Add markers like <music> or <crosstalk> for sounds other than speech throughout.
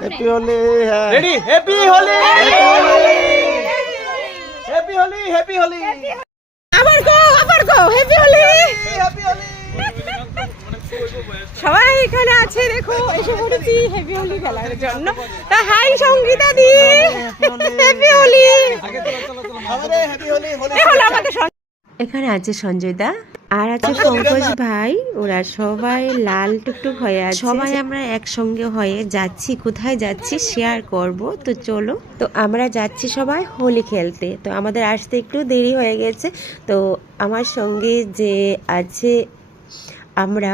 Happy Holi ready happy Holi happy Holi happy Holi আবার গো আবার গো হ্যাপি হোলি হ্যাপি হোলি সবাই এখানে আছে দেখো এসে পড়েছি হ্যাপি হোলি খেলার জন্য। তা হাই সঙ্গীতা দি! হ্যাপি হোলি আমাদের হ্যাপি হোলি হোলি এ হলো আমাদের এখানে আছে সঞ্জয় দা। আর আছে পঙ্কজ ভাই ওরা সবাই লাল টুকটুক হয়ে আছে। সবাই আমরা একসঙ্গে হয়ে যাচ্ছি কোথায় যাচ্ছি শেয়ার করব। তো চলো তো আমরা যাচ্ছি সবাই হোলি খেলতে। তো আমাদের আসতে একটু দেরি হয়ে গেছে। তো আমার সঙ্গে যে আছে আমরা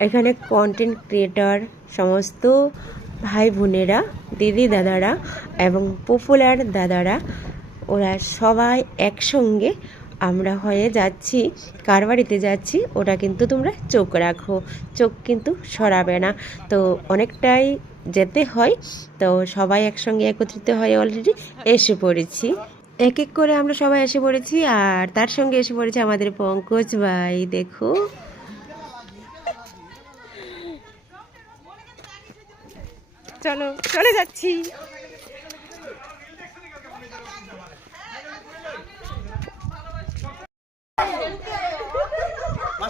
এখানে কন্টেন্ট ক্রিয়েটর সমস্ত ভাই বোনেরা দিদি দাদারা এবং পপুলার দাদারা ওরা সবাই একসঙ্গে আমরা হয়ে যাচ্ছি, কার বাড়িতে যাচ্ছি, ওটা কিন্তু তোমরা চোখ রাখো। চোখ কিন্তু সরাবে না। তো অনেকটাই যেতে হয়। তো সবাই একসঙ্গে একত্রিত হয়ে অলরেডি এসে পড়েছি। এক এক করে আমরা সবাই এসে পড়েছি আর তার সঙ্গে এসে পড়েছে আমাদের পঙ্কজ ভাই, দেখো। চলো, চলে যাচ্ছি মাশরুম তো শুনি মাশরুম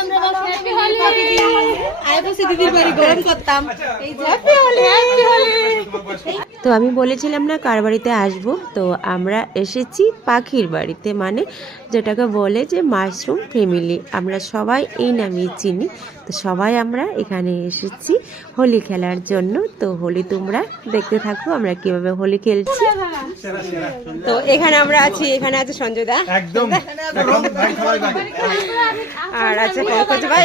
আমরা ভালো হোলি আই বসে দিদির বাড়ি গরম করতাম। এই যে তো আমি বলেছিলাম না কার বাড়িতে আসব? তো আমরা এসেছি পাখির বাড়িতে মানে যেটাকে বলে যে মাশরুম ফ্যামিলি। আমরা সবাই এই নামেই চিনি তো সবাই আমরা এখানে এসেছি হোলি খেলার জন্য। তো হোলি তোমরা দেখতে থাকো আমরা কীভাবে হোলি খেলছি। তো এখানে আমরা আছি এখানে আছে সঞ্জয় দা একদম আর আছে পঙ্কজ ভাই।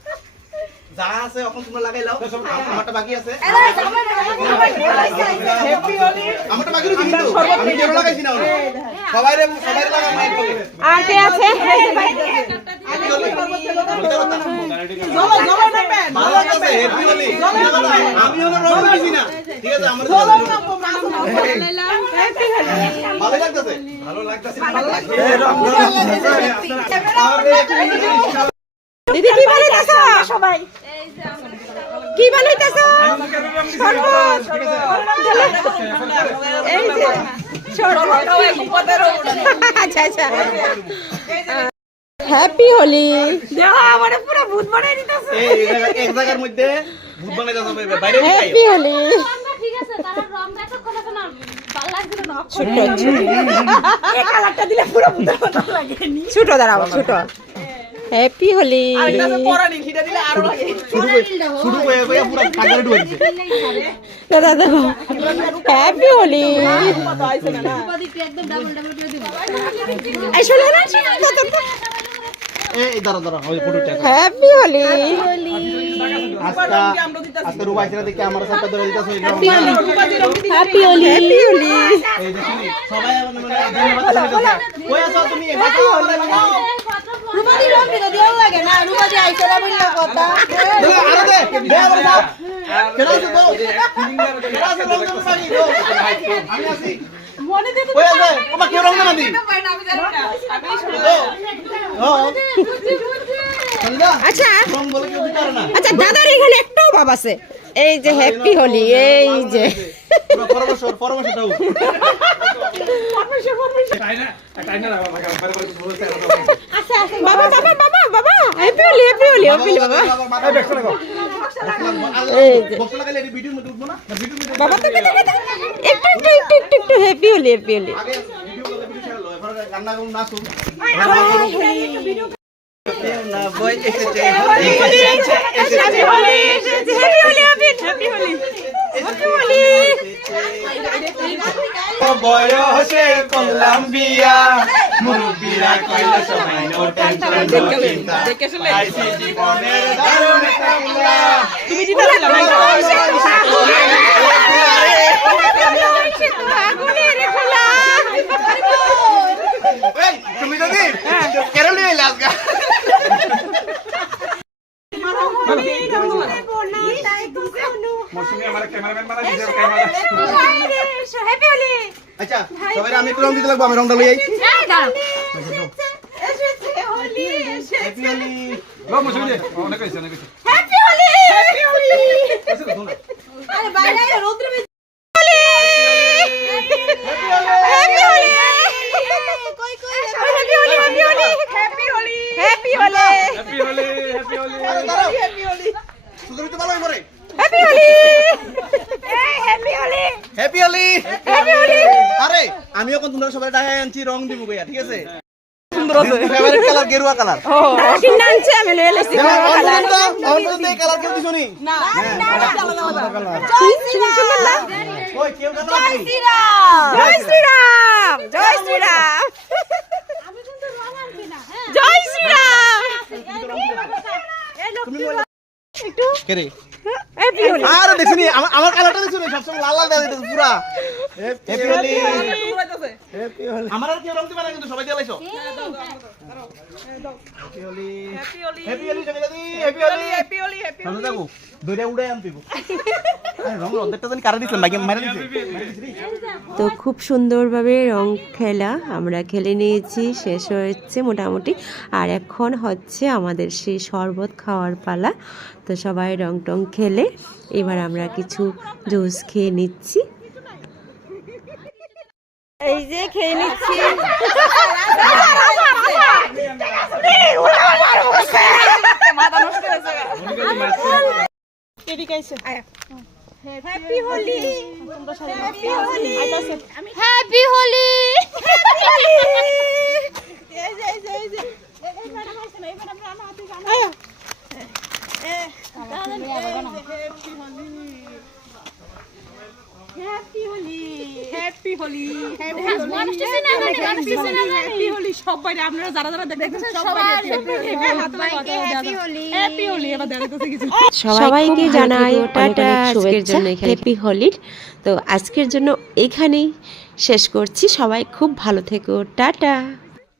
যা আছে এখন তোমরা লাগাই লাও। আমারটা বাকি আছে। আমারটা বাকি রয়েছে কিন্তু। আমি কেউ লাগাইছি না সবাই সবাই লাগাই আর কে আছে? হ্যাপি হোলি জলো জলো নেবেন ভালো আছে আমি হলো রং দিছি না ঠিক আছে আমার ভালো লাগতেছে ভালো লাগতেছে দিদি কি বানাইতেছ? সবাই। কি বানাইতেছ? এই যে আচ্ছা আচ্ছা। হ্যাপি হোলি দেখো আমারে পুরো ভূত বানাই দিতেছে। এই এক জায়গার মধ্যে ভূত বানাই বাইরে নিয়ে হ্যাপি হোলি ঠিক আছে তারা এই কালারটা দিলে পুরো লাগে ছোট দাঁড়াও ছোট। হ্যাপি হোলি দাদা দেখো happy Holi. Happy Holi happy Holi happy Holi আচ্ছা। আচ্ছা দাদার এখানে একটাও ভাব আছে। এই যে হ্যাপি হোলি এই যে। পুরো পরামর্শ পরামর্শ দাও বাবা বাবা বাবা বাবা happy Holi happy Holi happy Holi বাবা এই যে। বক্স লাগাইলে এই ভিডিওর মধ্যে উঠবো না ভিডিওর মধ্যে বাবা তো একটু একটু একটু একটু একটু হ্যাপি হোলি হ্যাপি হোলি আগে ভিডিও করলে ভিডিও ছেড়ে লো এবার রান্না করুন নাচুন না বই এসেছে Holi happy Holi happy Holi happy Holi বয়সে করলাম বিয়া। মুরব্বীরা কইল সবাই নো টেনশন নো চিন্তা। আইসি জীবনের দারুণ একটা তুমি দিতে তুমি যদি কেরল নিয়ে এলে আজকে মৌসুমী আমার ক্যামেরাম্যান বানা দিছে ক্যামেরা হ্যাপি হলি। আচ্ছা সবাই আমি একটু রং দিতে লাগবো আমি রংটা লই আই। এসেছে হোলি এসেছে হ্যাপি হলি লো মৌসুমী দে অনেক হয়েছে অনেক হয়েছে হ্যাপি হোলি হ্যাপি হোলি আরে বাইরে রৌদ্র হ্যাপি হোলি কই কই happy Holi happy Holi happy Holi happy Holi happy Holi happy Holi আরে দাঁড়াও সুন্দর তো ভালো হইবরে হ্যাপি হোলি এই হ্যাপি হোলি হ্যাপি হোলি আরে আমিও কোন তোমরা সবাই ডাহাই আনছি রং দিব গইয়া ঠিক আছে সুন্দর আছে ফেভারিট কালার গেরুয়া কালার ও কিনা আনছে আমি লয়ে অন্তত অন্তত এই কালার কেউ দিছনি না না সুন্দর না ওই কেউ কালার জয় শ্রীরাম জয় শ্রীরাম জয় শ্রীরাম জয় শ্রীরাম একটু কেরে হ্যাপি হোলি আরে দেখছনি আমার কালারটা দেখছনি সবসময় লাল লাল দেখা পুরা। হ্যাপি হোলি হ্যাপি হোলি আমার আর কি রং দিবা না কিন্তু সবাই দিয়ে লাইছো <laughs> তো খুব সুন্দরভাবে রং খেলা আমরা খেলে নিয়েছি শেষ হয়েছে মোটামুটি। আর এখন হচ্ছে আমাদের সেই শরবত খাওয়ার পালা। তো সবাই রং টং খেলে এবার আমরা কিছু জুস খেয়ে নিচ্ছি। এই যে খেয়ে নিচ্ছি। Happy Holi happy Holi happy Holi এই যে এই যে এই যে এই ম্যাডাম আছে না এই ম্যাডাম রানা হাতে জানা happy Holi happy Holi happy Holi মানুষ টিসে না জানি, মানুষ টিসে না জানি। হ্যাপি হোলি সবাই আপনারা যারা যারা দেখতেছেন হ্যাপি হোলি। এবার দেখাতেছে কিছু। সবাইকে জানাই টাটা শুভেচ্ছা। হ্যাপি হোলির তো আজকের জন্য এখানেই শেষ করছি। সবাই খুব ভালো থেকো। টাটা।